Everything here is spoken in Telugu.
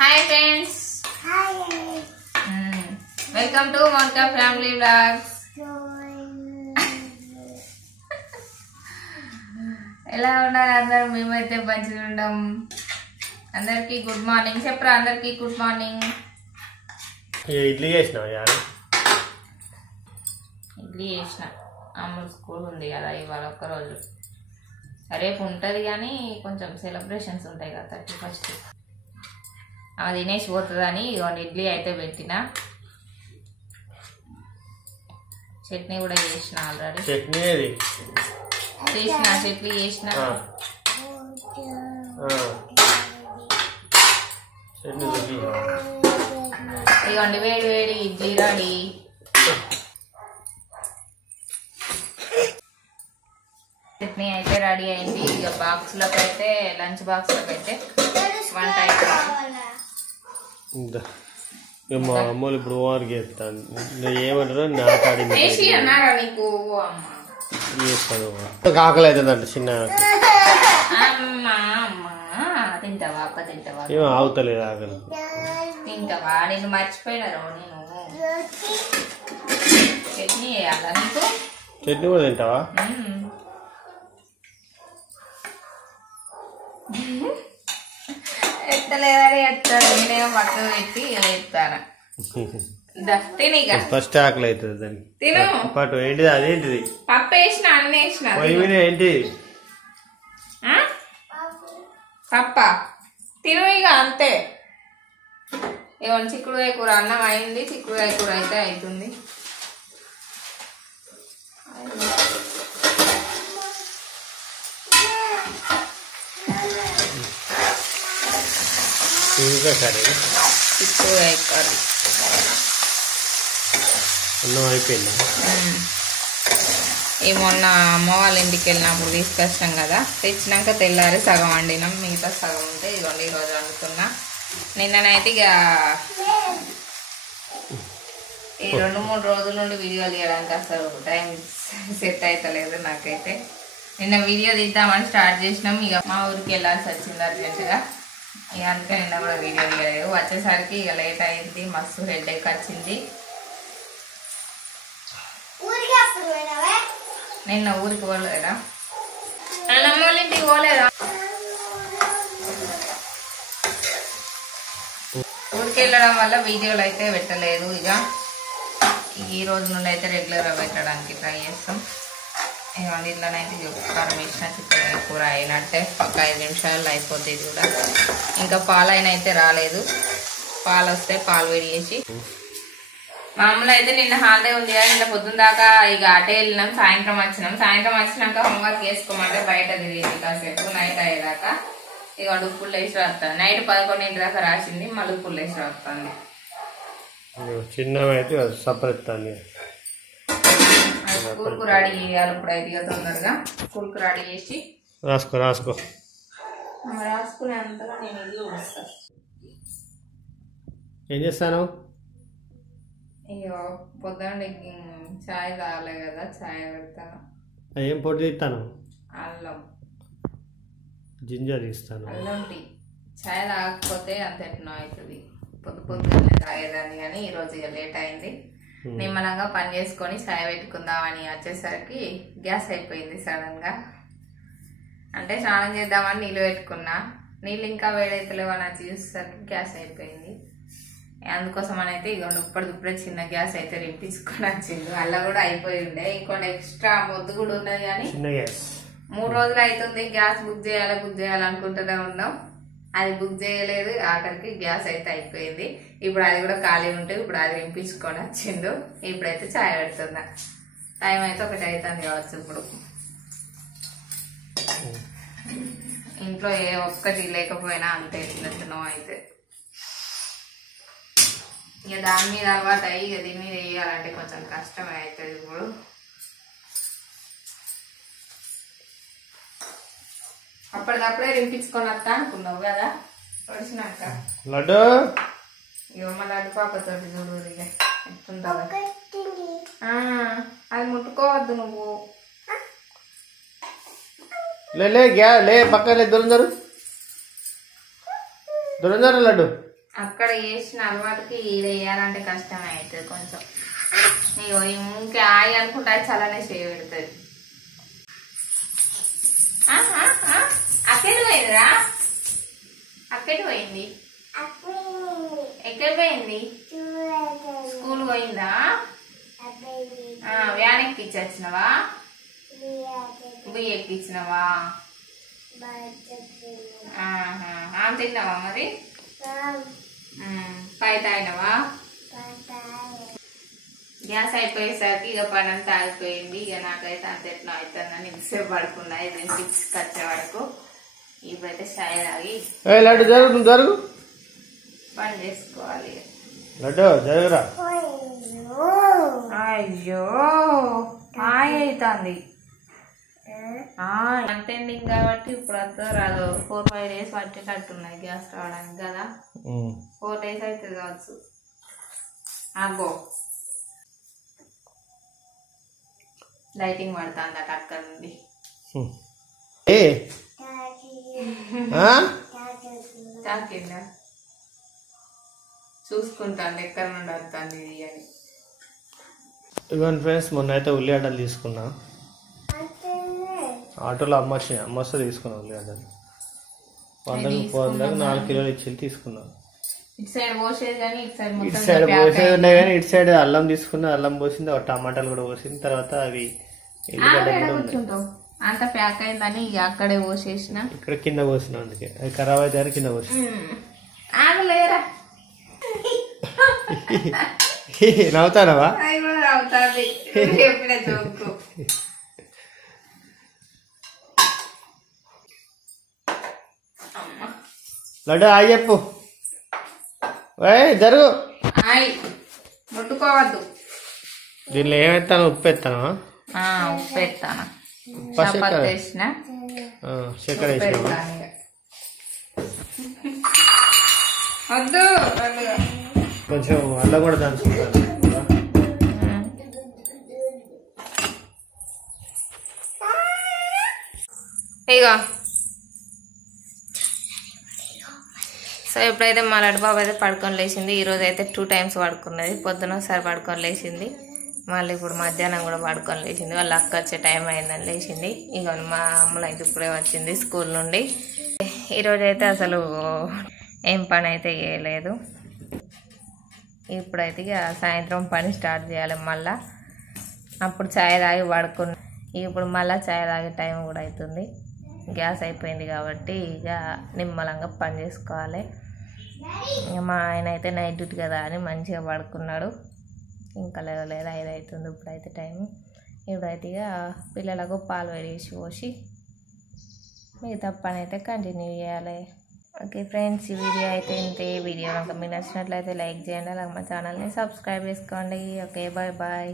Hi friends. Hi. Welcome to Monica Family Vlogs. ఎలా ఉన్నారు అందరూ? మేమైతే మంచిగా ఉన్నాం. అందరికి గుడ్ మార్నింగ్ చెప్పరా. అందరికి గుడ్ మార్నింగ్. ఇడ్లీ చేసినా ఇడ్లీ చేసిన. అమ్మ స్కూల్ ఉంది కదా ఇవాళ ఒక్కరోజు. రేపు ఉంటుంది కానీ కొంచెం సెలబ్రేషన్స్ ఉంటాయి కదా 31st. అది తినేసి పోతుందని ఇడ్లీ అయితే పెట్టిన. చట్నీ కూడా చేసిన ఆల్రెడీ. చట్నీ చట్నీ చేసిన. ఇవ్వండి వేడి వేడి ఇడ్లీ రెడీ. చట్నీ అయితే రెడీ అయింది. ఇక బాక్స్ లోకి అయితే లంచ్ బాక్స్ లోకి అయితే వంట అయితే మా అమ్మలు ఇప్పుడు వారికి చేస్తాను. ఏమంటారు నాటాడి అన్నారా నీకు? చేస్తాను. ఆకలి అవుతుందంట చిన్న. తింటావా అప్ప? తింటావా? ఏమో ఆగుతలేదు ఆకలి. తింటావా? నేను మర్చిపోయినారు. నేను చట్నీ వేయాలా నీకు? చట్నీ కూడా తింటావా? ఎత్తలేదని ఎత్తాను. నేనేమో పక్కన పెట్టి ఎత్తాను. ఫస్ట్ ఆకలి అవుతుంది దాన్ని. తిను. పాటు ఏంటిది? అదేంటిది? పప్పు వేసిన అన్ని వేసిన. ఏంటి పప్ప తిను ఇక అంతే. ఏమన్నా చిక్కుడుకాయ కూర అన్నం అయింది. చిక్కుడుకాయ కూర అయితే అవుతుంది. చిక్కుడుకాయ కర్రీ అన్నం అయిపోయిందా? ఈ మొన్న అమ్మ వాళ్ళ ఇంటికి వెళ్ళినప్పుడు తీసుకొచ్చాం కదా, తెచ్చినాక తెల్లారి సగం వండినాం. మిగతా సగం ఉంటే ఇదిగోండి ఈరోజు వండుతున్నా. నిన్ననైతే ఇక ఈ 2-3 రోజుల నుండి వీడియో తీయడానికి అసలు టైం సెట్ అవుతలేదు నాకైతే. నిన్న వీడియో తీద్దామని స్టార్ట్ చేసినాం. ఇక మా ఊరికి వెళ్ళాల్సి వచ్చింది అర్జెంటుగా. ఇక అందుకే నిన్న కూడా వీడియో తీయలేదు. వచ్చేసరికి ఇక లేట్ అయింది. మస్తు హెడేక్ వచ్చింది. నిన్న ఊరికి పోలేదా? అమ్మమ్మ వాళ్ళ ఇంటికి పోలేదా? ఊరికి వెళ్ళడం వల్ల వీడియోలు అయితే పెట్టలేదు. ఇక ఈ రోజు నుండి అయితే రెగ్యులర్గా పెట్టడానికి ట్రై చేస్తాం. ఇంట్లోనైతే కారం వేసిన చిక్కుడుకాయ కూర అయినట్టే. పక్క 5 నిమిషాల్లో అయిపోతుంది. ఇది కూడా ఇంకా పాలైన అయితే రాలేదు. పాలు వస్తే పాలు వేడి చేసి మామూలు అయితే నిన్న హాలిడే ఉంది కదా, నిన్న పొద్దున్న దాకా ఇక అటే వెళ్ళినాం. సాయంత్రం వచ్చినాక హోంవర్క్ చేసుకోమంటే బయట తిరిగింది కాసేపు నైట్ అయ్యేదాకా. ఇక ఉప్పులు వేసి రాస్తాను. నైట్ 11 దాకా రాసింది. మళ్ళీ ఉప్పులు వేసి రాస్తాను. చిన్నవి అయితే సపరెత్తాను. స్కూల్కు రెడీ చేయాలి ఇప్పుడైతే. ఇక తొందరగా స్కూల్కు రెడీ చేసి రాసుకునేంతగా నేను ఇల్లు వస్తాను. ఏం చేస్తాను? ఇక పొద్దున్న చాయ్ తాగలే కదా, చాయ్ పెడతాను. ఏం పొడి తీస్తాను? అల్లం జింజర్ తీస్తాను. అల్లం టీ. చాయ్ తాగకపోతే అంత ఎట్నో అవుతుంది. పొద్దున్నే తాగేదాన్ని కానీ ఈరోజు ఇక లేట్ అయింది. నిమ్మలంగా పని చేసుకొని చాయ్ పెట్టుకుందామని వచ్చేసరికి గ్యాస్ అయిపోయింది సడన్గా. అంటే స్నానం చేద్దామని నీళ్ళు పెట్టుకున్నా. నీళ్ళు ఇంకా వేడైతలేవు అని చూసేసరికి గ్యాస్ అయిపోయింది. అందుకోసం అని అయితే ఇక ఇప్పుడే చిన్న గ్యాస్ అయితే రింపించుకొని వచ్చిండు. అలా కూడా అయిపోయి ఉండే. ఇంకొన్ని ఎక్స్ట్రా మొద్దు కూడా ఉన్నది కానీ 3 రోజులు అవుతుంది గ్యాస్ బుక్ చేయాలి అనుకుంటూనే ఉన్నాం. అది బుక్ చేయలేదు. ఆఖరికి గ్యాస్ అయితే అయిపోయింది. ఇప్పుడు అది కూడా ఖాళీ ఉంటే ఇప్పుడు అది రింపించుకొని వచ్చిండు. ఇప్పుడైతే చాయ్ పెడుతున్నా. టైం అయితే 1 అవుతుంది కావచ్చు. ఇప్పుడు ఇంట్లో ఏ ఒక్కటి లేకపోయినా అంతే తినో అయితే. ఇక దాని మీద అలవాటు అయ్యి ఇక దీని మీద వేయాలంటే కొంచెం కష్టమే అవుతుంది. ఇప్పుడు అప్పటికప్పుడే రింపించుకొని వస్తా అనుకున్నావు కదా వచ్చినాక. లడ్డు ఇక మా లడ్డు పాపతో చూడు ఇక ఎట్టుంటావు. అది ముట్టుకోవద్దు నువ్వు. లే పక్కన దొరంజరు లడ్డు అక్కడ చేసిన అలవాటుకి ఈడ వేయాలంటే కష్టమే అవుతుంది కొంచెం. ఇగో ఇంకా ఆయి అనుకుంటే అది చల్లనే చేయబెడుతుంది. అక్కడికి పోయిందిరా, అక్కడికి పోయింది. ఎక్కడ పోయింది? స్కూల్ పోయిందా? వ్యాన్ ఎక్కిచ్చినవా? బియ్య ఎక్కిచ్చినవా? ఆమె తిన్నావా మరి? పై తాగినవా? గ్యాస్ అయిపోయేసరికి ఇక పని అంతా ఆగిపోయింది. ఇక నాకైతే అంత ఎట్లా అవుతుందని ఇంతసేపు పడుకున్నా. ఇది 6కి వచ్చే వరకు. ఇప్పుడైతే చాయ్ తాగి లడ్డు జరుగు జరుగు పని చేసుకోవాలి. లడ్డు జరుగురా. అయ్యో హాయ్ అవుతుంది. ఎండింగ్ కాబట్టి ఇప్పుడు అంతా రాదు. 4-5 days పట్టేటట్టున్నాయి గ్యాస్ రావడానికి కదా. 4 days అవుతుంది కావచ్చు. అబ్బో లైటింగ్ పడుతుంది అక్కడ నుండి. తాకిందా చూసుకుంటాను ఎక్కడ నుండి వస్తుంది ఇది అని. ఇవన్నీ ఫ్రెండ్స్, మొన్న అయితే ఉల్లిగడ్డలు తీసుకున్నా. ఆటోలో అమ్మ వస్తే తీసుకున్నా ఉల్లిగడ్డలు. 100 4 కిలోలు ఇచ్చి తీసుకున్నాను. ఇటు సైడ్ పోసేది కానీ ఇటు ఇటు సైడ్ పోసేది ఉన్నాయి కానీ ఇటు సైడ్ అల్లం తీసుకున్నా. అల్లం పోసింది, టమాటాలు కూడా పోసింది. తర్వాత అవి కూర్చుంటావు అంత ప్యాక్ అయిందని ఇక అక్కడే పోసేసిన. ఇక్కడ కింద పోసిన, అందుకే అది ఖరాబ్ అయితే కింద పోసిన. ఆగలేరా నవ్వుతానవా? అది కూడా నవ్వుతుంది చెప్పిన జోకు. లడ్డు ఆగి చెప్పు. జరుగు. ముట్టుకోవద్దు. దీనిలో ఏమెత్తాను? ఉప్పు ఎత్తాను. ఉప్పు ఎత్తాను. చక్కెర వేసిన వద్దు. కొంచెం అల్లం కూడా దంచుకుంటాను. ఇగో సో ఇప్పుడైతే మా లడ్డు బాబు అయితే పడుకొని లేచింది. ఈరోజు అయితే 2 times పడుకున్నది. పొద్దున ఒకసారి పడుకొని లేచింది, మళ్ళీ ఇప్పుడు మధ్యాహ్నం కూడా పడుకొని లేచింది. వాళ్ళ అక్క వచ్చే టైం అయిందని లేచింది. ఇక మా అమ్మలు అయితే ఇప్పుడే వచ్చింది స్కూల్ నుండి. ఈరోజు అయితే అసలు ఏం పని అయితే చేయలేదు. ఇప్పుడైతే ఇక సాయంత్రం పని స్టార్ట్ చేయాలి మళ్ళా. అప్పుడు ఛాయ్ తాగి పడుకుని ఇప్పుడు మళ్ళీ ఛాయ్ తాగే టైం కూడా అవుతుంది. గ్యాస్ అయిపోయింది కాబట్టి ఇక నిమ్మలంగా పని చేసుకోవాలి. ఇక మా ఆయన అయితే నైట్ డ్యూటీ కదా అని మంచిగా పడుకున్నాడు. ఇంకా లేదు 5 అవుతుంది ఇప్పుడైతే టైము. ఇప్పుడైతే ఇక పిల్లలకు పాలు వేసి పోసి మిగతా పని అయితే కంటిన్యూ చేయాలి. ఓకే ఫ్రెండ్స్, ఈ వీడియో అయితే ఇంతే. వీడియో కనుక మీకు నచ్చినట్లయితే లైక్ చేయండి, అలాగే మా ఛానల్ని సబ్స్క్రైబ్ చేసుకోండి. Okay bye bye.